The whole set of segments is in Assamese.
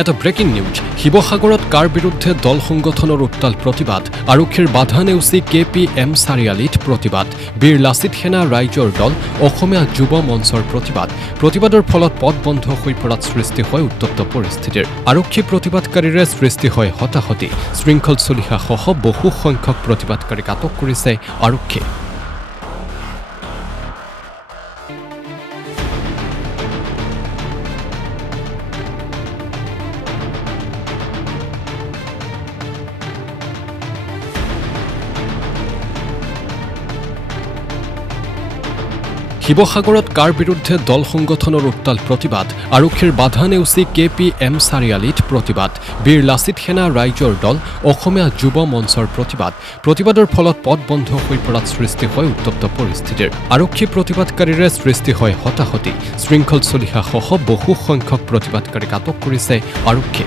এটা ব্ৰেকিং নিউজ শিৱসাগৰত কাৰ বিৰুদ্ধে দল সংগঠনৰ উত্তাল প্ৰতিবাদ আৰক্ষীৰ বাধা নেওচি KPM চাৰিআলিত প্ৰতিবাদ বীৰ লাচিত সেনা ৰাইজৰ দল অসমীয়া যুৱ মঞ্চৰ প্ৰতিবাদৰ ফলত পথ বন্ধ হৈ পৰাত সৃষ্টি হয় উত্তপ্ত পৰিস্থিতিৰ আৰক্ষী প্ৰতিবাদকাৰীৰে সৃষ্টি হয় হতাহতি শৃংখল চলিহা সহ বহু সংখ্যক প্ৰতিবাদকাৰীক আটক কৰিছে আৰক্ষী শিৱসাগৰত কাৰ বিৰুদ্ধে দল সংগঠনৰ উত্তাল প্ৰতিবাদ আৰক্ষীৰ বাধা নেওচি KPM চাৰিআলিত প্ৰতিবাদ বীৰ লাচিত সেনা ৰাইজৰ দল অসমীয়া যুৱ মঞ্চৰ প্ৰতিবাদৰ ফলত পথ বন্ধ হৈ পৰাত সৃষ্টি হয় উত্তপ্ত পৰিস্থিতিৰ আৰক্ষী প্ৰতিবাদকাৰীৰে সৃষ্টি হয় হতাহতি শৃংখল চলিহা সহ বহু সংখ্যক প্ৰতিবাদকাৰীক আটক কৰিছে আৰক্ষী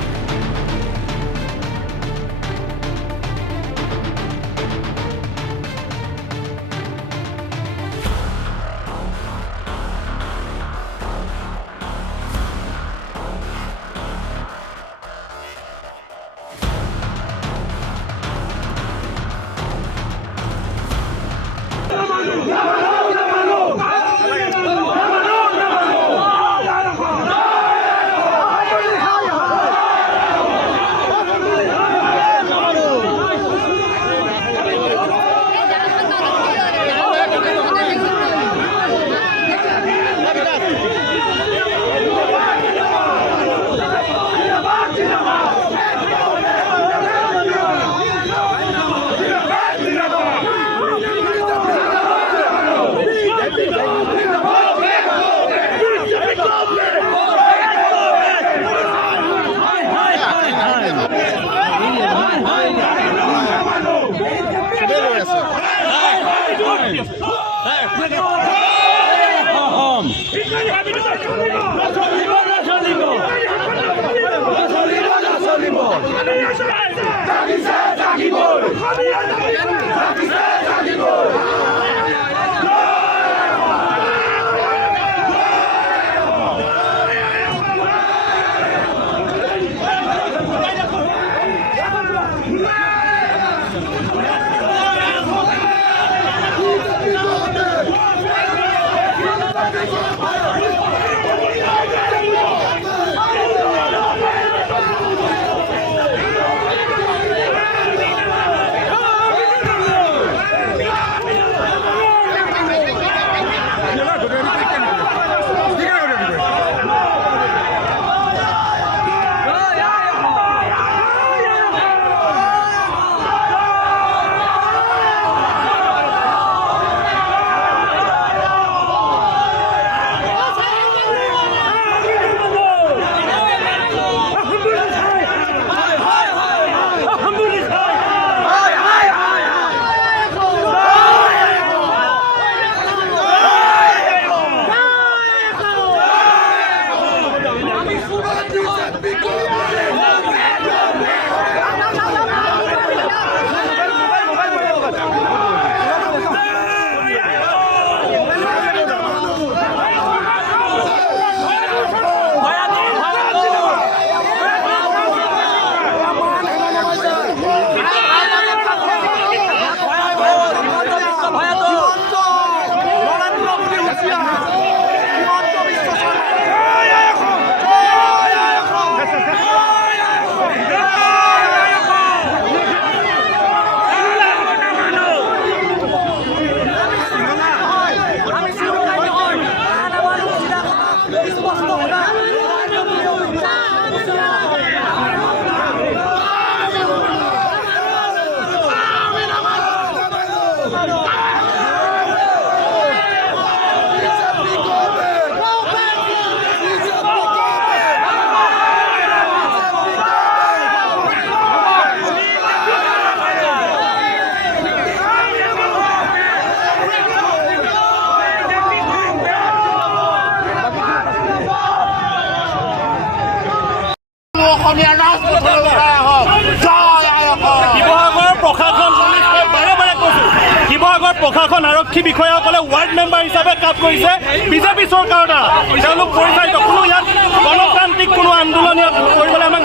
প্ৰশাসন আৰক্ষী বিষয়াসকলে ৱাৰ্ড মেম্বাৰ হিচাপে কাম কৰিছে বিজেপি চৰকাৰৰ দ্বাৰা তেওঁলোক পৰিচালিত কোনো ইয়াত গণতান্ত্ৰিক কোনো আন্দোলন কৰিবলৈ আমাক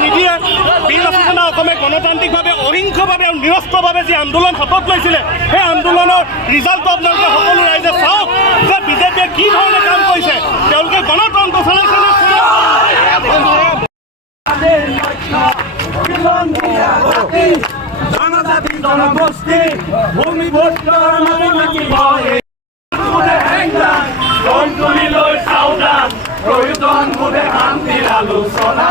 গণতান্ত্ৰিকভাৱে অহিংসভাৱে আৰু নিৰস্ত্ৰভাৱে যি আন্দোলন হাতত লৈছিলে সেই আন্দোলনৰ ৰিজাল্টটো আপোনালোকে সকলো ৰাইজে চাওক যে বিজেপিয়ে কি ধৰণে কাম কৰিছে তেওঁলোকে গণতন্ত্ৰ চলাইছে জনজাতি জনগোষ্ঠী প্ৰয়োজন বোধে শান্তিৰ আলোচনা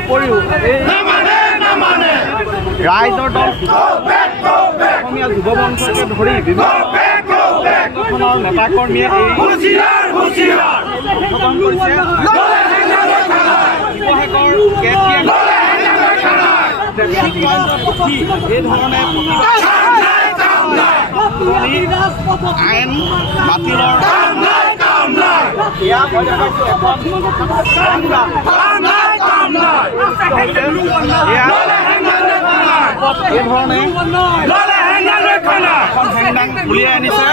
উপৰিও ৰাইজৰ দল অসমীয়া যুৱ মঞ্চকে ধৰি বিভিন্ন সংগঠনৰ নেতাকৰ্মীয়ে অংশগ্ৰহণ কৰিছে। শিৱসাগৰ এই ধৰণে আইন বাতিলৰ উলিয়াই আনিছে।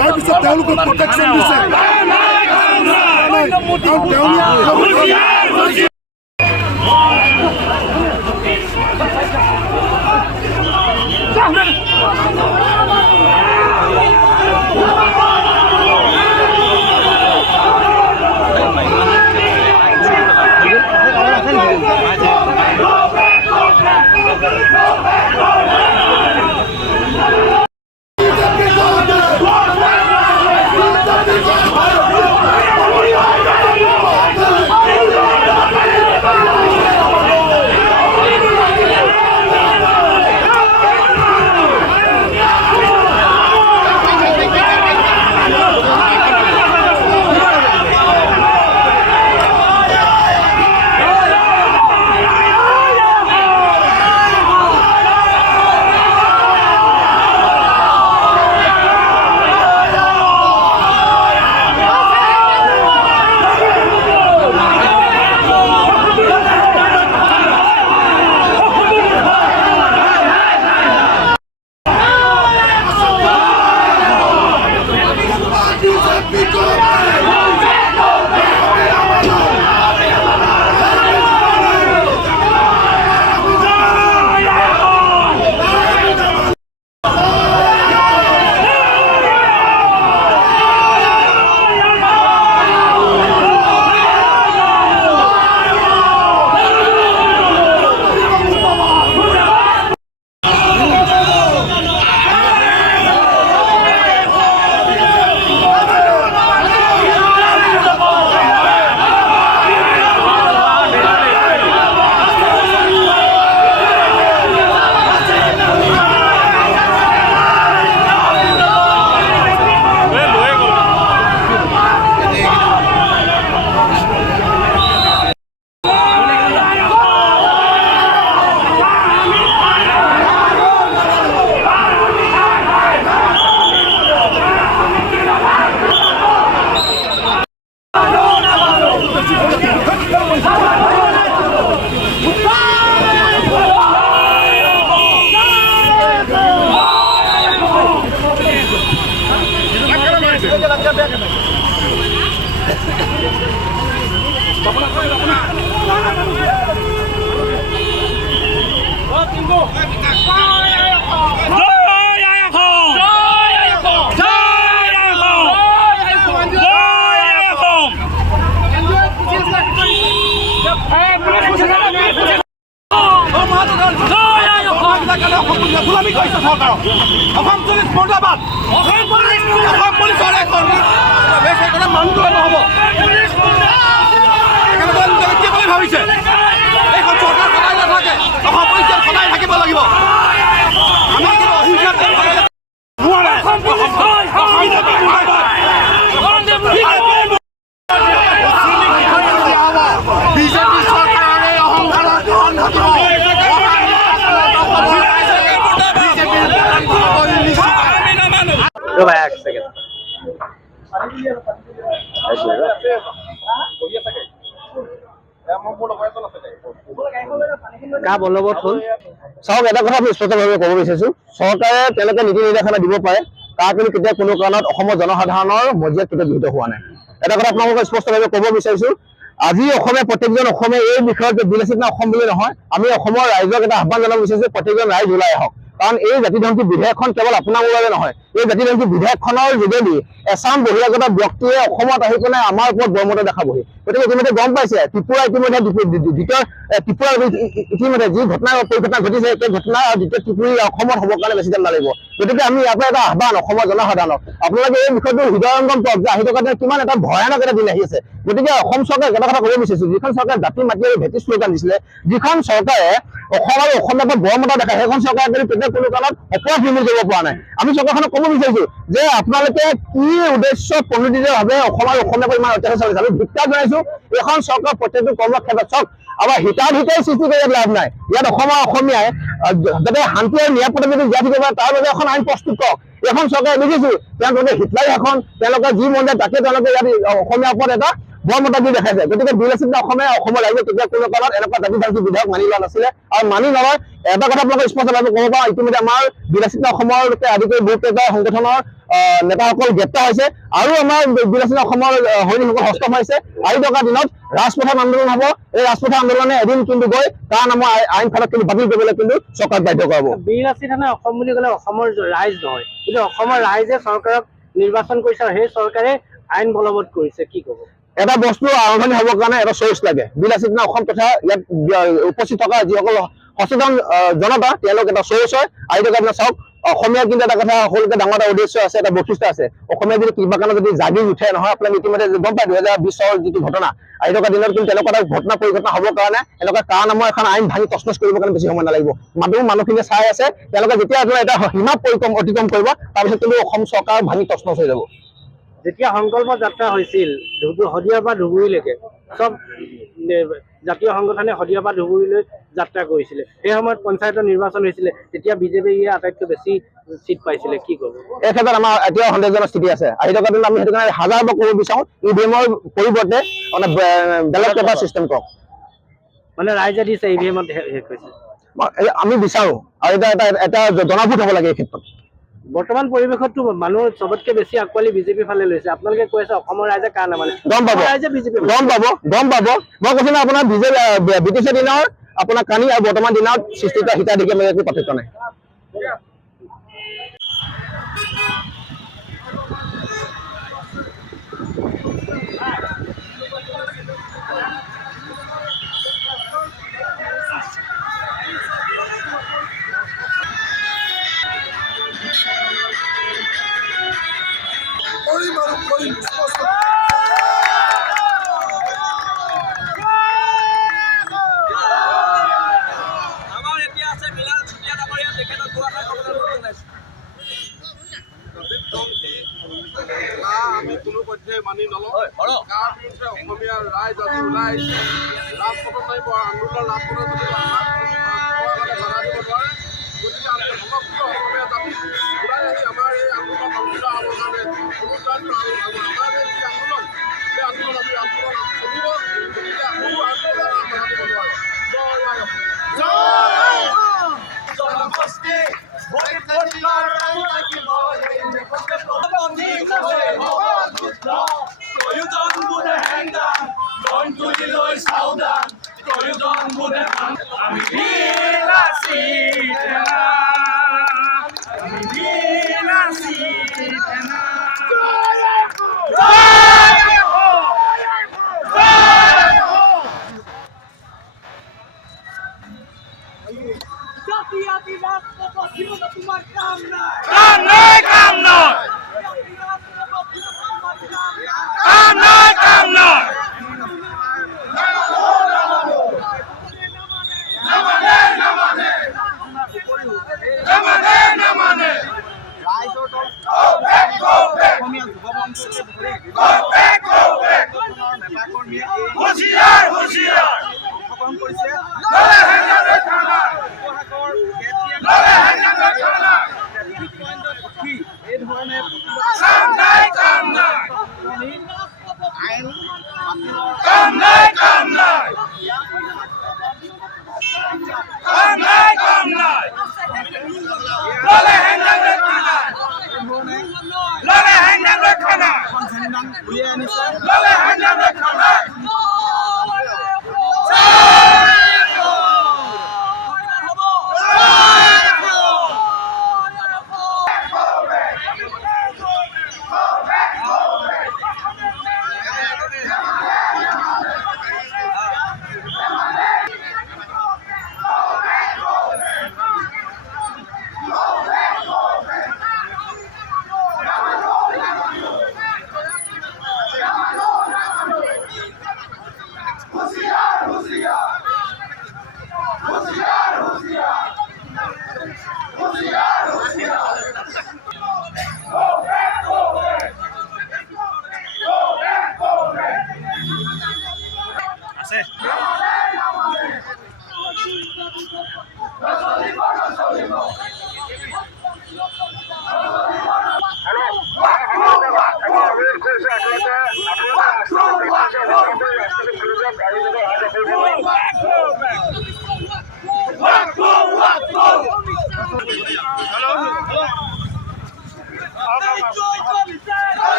তাৰপিছত তেওঁলোকক প্ৰটেকশ্যন দিছে। গোলামী কৰিছে চৰকাৰক। অসম পুলিচ মুৰ্দাবাদ। অসম পুলিচৰ মানুহটো নহ'ব কি বুলি ভাবিছে? এইখন চৰকাৰ সদায় নাথাকে, অসম পুলিচ সদায় থাকিব লাগিব। আমি কিন্তু অহিংসাত নোৱাৰে। পাইছে কা বলবৎ হ'ল চাওক এটা কথা আমি স্পষ্টভাৱে ক'ব বিচাৰিছোঁ চৰকাৰে তেওঁলোকে নীতি নিৰ্দেশনা দিব পাৰে তাৰ কিন্তু কেতিয়া কোনো কাৰণত অসমৰ জনসাধাৰণৰ মজিয়াত কেতিয়াও বিহিত হোৱা নাই এটা কথা আপোনালোকক স্পষ্টভাৱে ক'ব বিচাৰিছোঁ আজি অসমে প্ৰত্যেকজন অসমে এই বিষয়ত বিলাসিতা অসম বুলি নহয় আমি অসমৰ ৰাইজক এটা আহ্বান জনাব বিচাৰিছোঁ প্ৰত্যেকজন ৰাইজ ওলাই আহক কাৰণ এই জাতিধ্বংসী বিধেয়কখন কেৱল আপোনাৰ মোৰ বাবে নহয় এই জাতিধ্বংসী বিধেয়কখনৰ যোগেদি এচাম বহিৰাগত ব্যক্তিয়ে অসমত আহি পেলাই আমাৰ ওপৰত বৰ্মতা দেখাবহি গতিকে ইতিমধ্যে গম পাইছে ত্ৰিপুৰা ইতিমধ্যে দ্বিতীয় ত্ৰিপুৰাৰ ইতিমধ্যে যি ঘটনা পৰিঘটনা ঘটিছে সেই ঘটনা দ্বিতীয় ত্ৰিপুৰী অসমত হ'বৰ কাৰণে বেছি টাইম নালাগিব গতিকে আমি ইয়াৰ পৰা এটা আহ্বান অসমৰ জনসাধাৰণক আপোনালোকে এই বিষয়টো হৃদয়ংগম কৰক যে আহি থকা কিমান এটা ভয়ানক এটা দিন আহি আছে গতিকে অসম চৰকাৰে এটা কথা ক'ব বিচাৰিছোঁ যিখন চৰকাৰে জাতি মাটি আৰু ভেটি শ্লোগান দিছিলে যিখন চৰকাৰে অসম আৰু অসমীয়া ওপৰত বৰ্মতা দেখায় সেইখন চৰকাৰে যদি কেতিয়া কোনো কাৰণত অপৰাধ নিৰ্মূল কৰিব পৰা নাই আমি চৰকাৰখনক ক'ব বিচাৰিছোঁ যে আপোনালোকে কি উদ্দেশ্য প্ৰণোদিতভাৱে অসম আৰু অসমীয়া ইমান অত্যাচাৰ চলিছে আমি ধিক্কাৰ জনাইছোঁ এইখন চৰকাৰ প্ৰত্যেকটো কৰ্মক্ষেত্ৰত চাওক আমাৰ হিতাধিকাৰী সৃষ্টি কৰি ইয়াত লাভ নাই ইয়াত অসমৰ অসমীয়াই যাতে শান্তি আৰু নিৰাপত্তা যদি জীয়াই থাকিব পাৰে তাৰ বাবে এখন আইন প্ৰস্তুত কৰক এখন চৰকাৰে দেখিছোঁ তেওঁলোকে হিটলাৰী শাসন তেওঁলোকে যি মন যায় তাকে তেওঁলোকে ইয়াত অসমীয়াৰ ওপৰত এটা বৰ্মতা দি দেখাইছে গতিকে বিলাসিতা অসমীয়া অসমৰ ৰাইজে কেতিয়া কোনো কাৰণত এনেকুৱা জাতিধ্বংসী বিধেয়ক মানি লোৱা নাছিলে আৰু মানি নলয় এটা কথা আপোনালোকে স্পষ্টভাৱে ক'ব পাৰোঁ ইতিমধ্যে আমাৰ বিলাসিতা অসমৰলৈকে আদি কৰি বহুকেইটা সংগঠনৰ নেতাসকল গ্ৰেপ্তাৰ হৈছে আৰু আমাৰ বিলাসিতা অসমৰ সৈনিকসকল হস্তম হৈছে আহি থকা দিনত ৰাজপথত আন্দোলন হ'ব এই ৰাজপথ আন্দোলনে এদিন কিন্তু গৈ তাৰ নামৰ আইনখনক কিন্তু বাতিল কৰিবলৈ কিন্তু চৰকাৰক বাধ্য কৰাব বিলাসিতা অসম বুলি ক'লে অসমৰ ৰাইজ নহয় কিন্তু অসমৰ ৰাইজে চৰকাৰক নিৰ্বাচন কৰিছে আৰু সেই চৰকাৰে আইন বলবৎ কৰিছে কি ক'ব এটা বস্তু আৰম্ভণি হ'বৰ কাৰণে এটা চ'ৰ্চ লাগে বিলাসিতা অসম তথা ইয়াত উপস্থিত থকা যিসকল সচেতন জনতা তেওঁলোক এটা চ'ৰ্চ হয় আহি থকা দিনত চাওক অসমীয়া কিন্তু এটা কথা সকলোকে ডাঙৰ এটা উদ্দেশ্য আছে এটা বৈশিষ্ট্য আছে অসমীয়া যদি কিবা কাৰণে যদি জাগি উঠে নহয় আপোনালোকে ইতিমধ্যে গম পায় 2020 যিটো ঘটনা আহি থকা দিনত কিন্তু তেনেকুৱা এটা ঘটনা পৰিঘটনা হ'বৰ কাৰণে এনেকুৱা কাৰ নামৰ এখন আইন ভাঙি তছনছ কৰিবৰ কাৰণে বেছি সময় নালাগিব মানুহখিনিয়ে চাই আছে তেওঁলোকে যেতিয়া এটা সীমা অতিক্ৰম কৰিব তাৰপিছত কিন্তু অসম চৰকাৰ ভাঙি তছনছ হৈ যাব যেতিয়া সংকল্প যাত্ৰা হৈছিল শদিয়াৰ পৰা ধুবুৰীলৈকে চব জাতীয় সংগঠনে শদিয়াৰ পৰা ধুবুৰীলৈ যাত্ৰা কৰিছিলে সেই সময়ত পঞ্চায়তৰ নিৰ্বাচন হৈছিলে তেতিয়া বিজেপি আটাইতকৈ বেছি চিট পাইছিলে কি ক'ব এই ক্ষেত্ৰত আমাৰ এতিয়াও সন্দেহজনক স্থিতি আছে আহি থকা দিনত আমি সেইটো কাৰণে হাজাৰবাৰ ক'ব বিচাৰোঁ ইভিএমৰ পৰিৱৰ্তে মানে বেলেগ পেপাৰ চিষ্টেম কৰক মানে ৰাইজে দিছে ইভিএমত শেষ হৈছে আমি বিচাৰোঁ আৰু এটা জনাভূত হ'ব লাগে এই ক্ষেত্ৰত বৰ্তমান পৰিৱেশতো মানুহ চবতকে বেছি আঁকোৱালি বিজেপিৰ ফালে লৈছে আপোনালোকে কৈ আছে অসমৰ ৰাইজে কাৰ নামানে গম পাব ৰাইজে বিজেপি গম পাব মই কৈছোঁ না আপোনাৰ ব্ৰিটিছৰ দিনৰ আপোনাৰ কানি আৰু বৰ্তমান দিনত সৃষ্টি কৰা হিতাধিকাৰী মাজত একো পাৰ্থক্য নাই আমি কোনো পধ্যেই মানি নলওঁ তাৰ বিৰুদ্ধে অসমীয়া ৰাইজ আজি ওলাই আহিছে ৰাজপথত নাই আন্দোলন ৰাজপথত যদি বাধা দিব নোৱাৰে গতিকে আমি সমগ্ৰ অসমীয়া জাতি ওলাই আহি আমাৰ এই আন্দোলন সংগঠিত হ'বৰ কাৰণে আমাৰ এই যি আন্দোলন সেই আন্দোলন চলিব গতিকে কোনো আন্দোলন বাধা দিব নোৱাৰে আইন আইন বাতিলৰ কাম নাই ললে হেণ্ডাং খানা উলিয়াই আনিছে ললে হেণ্ডাং খানা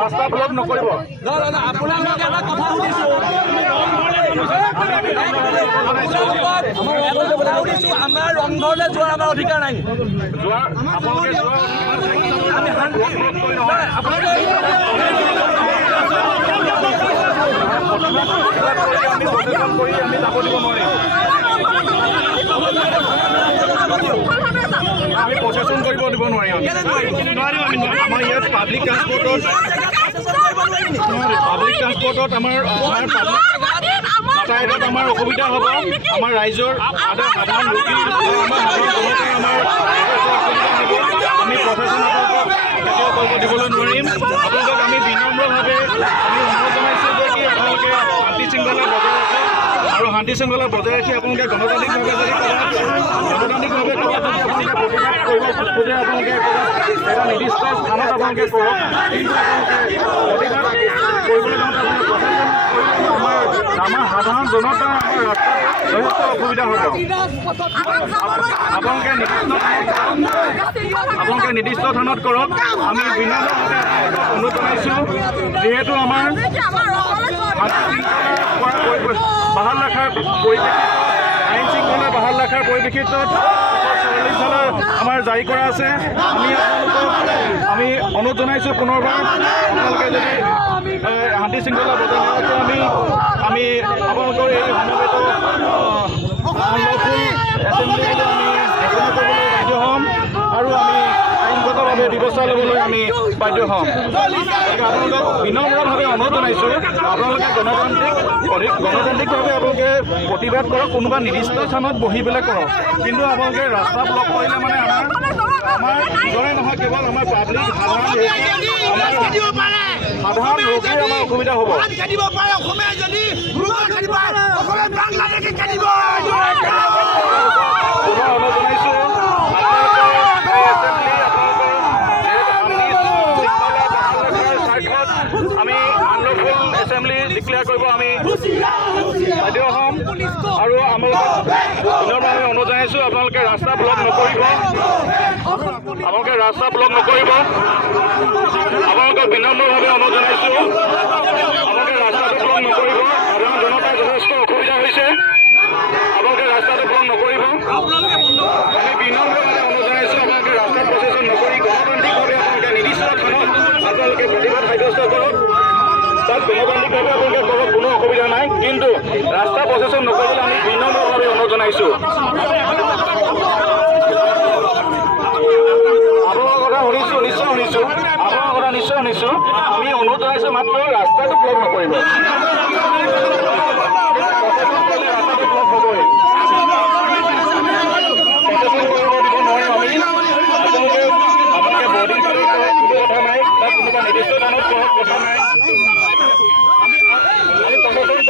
ৰাস্তা ব্লক নকৰিব। আপোনালোকে এটা কথা সুধিছোঁ, আমাৰ ৰংঘৰলৈ যোৱাৰ আমাৰ অধিকাৰ নাই। আমি শান্তি আমি প্ৰচেছন কৰিব দিব নোৱাৰিম। আমাৰ ইয়াত পাব্লিক ট্ৰান্সপৰ্টত আমাৰ যাতায়াতত আমাৰ অসুবিধা হ'ব। আমাৰ ৰাইজৰ সাধাৰণ লোকী আমি প্ৰচেছন কেতিয়াও কৰিব দিবলৈ নোৱাৰিম। আপোনালোকক আমি বিনম্ৰভাৱে আমি অনুৰোধ জনাইছোঁ যে কি আপোনালোকে শান্তি শৃংখলা বজাই ৰাখক আৰু শান্তি শৃংখলা বজাই ৰাখি আপোনালোকে গণতান্ত্ৰিকভাৱে যদি গণতান্ত্ৰিকভাৱে আপোনালোকে প্ৰতিবাদ কৰিব খোজে আপোনালোকে এটা নিৰ্দিষ্ট স্থানত আপোনালোকে কৰক। কিন্তু প্ৰতিবাদ কৰিবলৈ যাওঁতে আমাৰ সাধাৰণ জনতা আমাৰ ৰাস্তাত যথেষ্ট অসুবিধা হ'ব। আপোনালোকে নিৰ্দিষ্ট স্থানত কৰক। আমি বিনম্ৰভাৱে অনুৰোধ জনাইছোঁ, যিহেতু আমাৰ বাহাল ৰখাৰ পৰিপ্ৰেক্ষিতত আইন শৃংখলা বাহাল ৰখাৰ পৰিপ্ৰেক্ষিতত 144 ধাৰা আমাৰ জাৰি কৰা আছে। আমি অনুৰোধ জনাইছোঁ পুনৰবাৰ আপোনালোকে যদি শান্তি শৃংখলা বজাই নৰাখে আমি আপোনালোকৰ এই সমবেত এছেম্বলিলৈ আমি ঘোষণা কৰিবলৈ বাধ্য হ'ম আৰু আমি আইনগতভাৱে ব্যৱস্থা ল'বলৈ আমি বাধ্য হ'ম। গতিকে আপোনালোকক বিনম্ৰভাৱে অনুৰোধ জনাইছোঁ, আপোনালোকে গণতান্ত্ৰিকভাৱে আপোনালোকে প্ৰতিবাদ কৰক, কোনোবা নিৰ্দিষ্ট স্থানত বহি পেলাই কৰক। কিন্তু আপোনালোকে ৰাস্তা ব্লক কৰিলে মানে আমাৰ নিজৰে নহয়, কেৱল আমাৰ পাব্লিক সাধাৰণ লোকেই আমাৰ অসুবিধা হ'ব। অনুৰোধ জনাইছোঁ আমি আনলফুল এছেম্বলি ডিক্লেয়াৰ কৰিব আমি বাধ্য হ'ম আৰু পুনৰবাৰ আমি অনুৰোধ জনাইছোঁ আপোনালোকে ৰাস্তা ব্লক নকৰিব। আপোনালোকে ৰাস্তা ব্লক নকৰিব। আপোনালোকক বিনম্ৰভাৱে অনুৰোধ জনাইছোঁ, আপোনালোকে ৰাস্তাটো ব্লক নকৰিব। সাধাৰণ জনতাৰ যথেষ্ট অসুবিধা হৈছে। আপোনালোকে ৰাস্তাটো ব্লক নকৰিব। আমি বিনম্ৰভাৱে অনুৰোধ জনাইছোঁ, আপোনালোকে ৰাস্তা প্ৰচেছন নকৰি গণতান্ত্ৰিকভাৱে আপোনালোকে নিৰ্দিষ্ট স্থানত আপোনালোকে প্ৰতিবাদ সাব্যস্ত কৰক। তাত গণতান্ত্ৰিকভাৱে আপোনালোকে কৰক, কোনো অসুবিধা নাই। কিন্তু ৰাস্তা প্ৰচেছন নকৰিবলৈ আমি বিনম্ৰভাৱে অনুৰোধ জনাইছোঁ। আপোনালোকৰ কথা শুনিছোঁ, নিশ্চয় শুনিছোঁ, আপোনালোকৰ কথা নিশ্চয় শুনিছোঁ। আমি অনুৰোধ জনাইছোঁ মাত্ৰ ৰাস্তাটো ব্লক নকৰিব। ৰাস্তাটো ব্লক হ'বই। প্ৰচেছন কৰিব দিব নোৱাৰিম আমি। আপোনালোকে বৰ্ডিং কৰি কৰক, কোনো কথা নাই, বা কোনোবা নিৰ্দিষ্ট স্থানত কৰক, কথা নাই। আমি প্ৰচেছন কৰিব দিব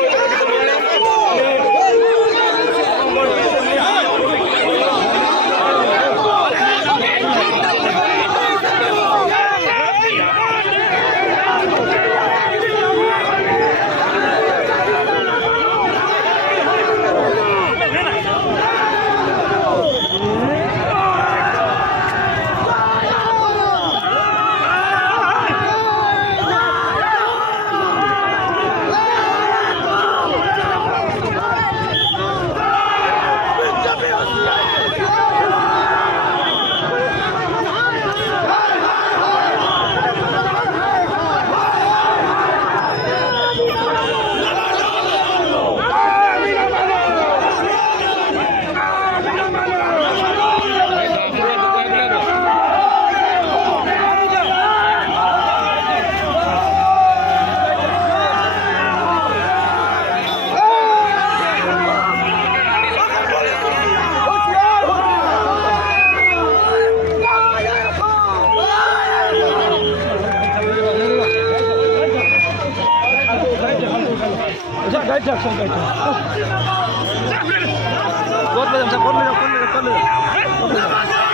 ক'ত লৈ যাম?